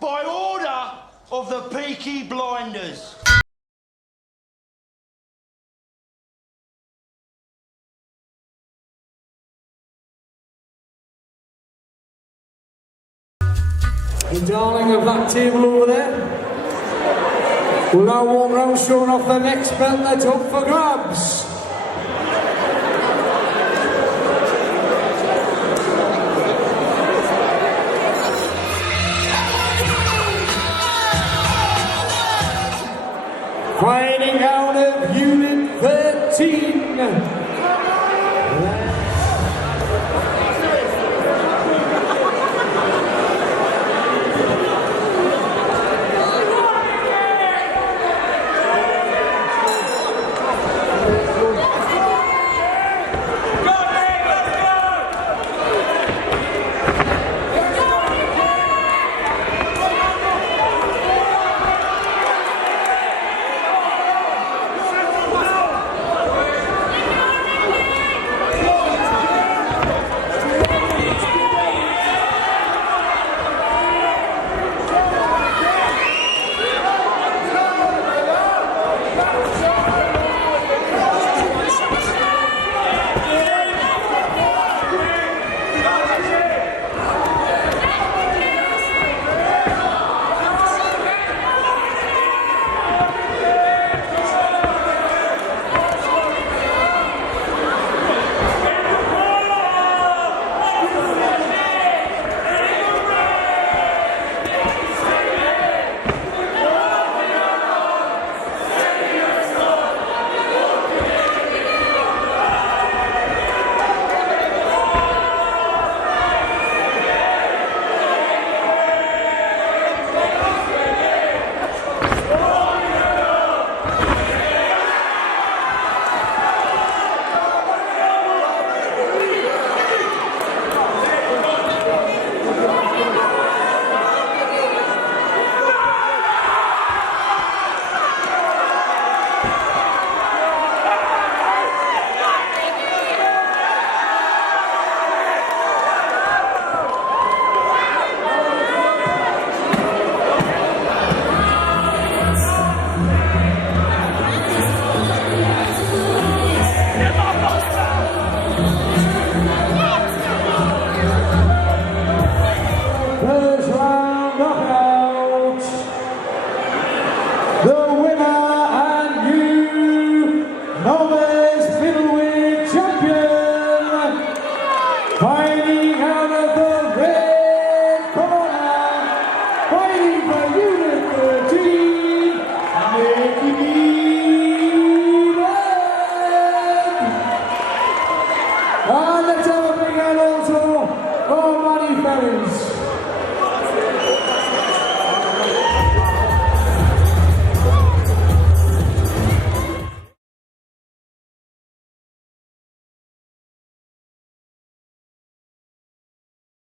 By order of the Peaky Blinders. The darling of that table over there will now walk around showing off the next belt that's up for grabs. Fighting out of Unit 13. Fighting out of the red corner, fighting for you.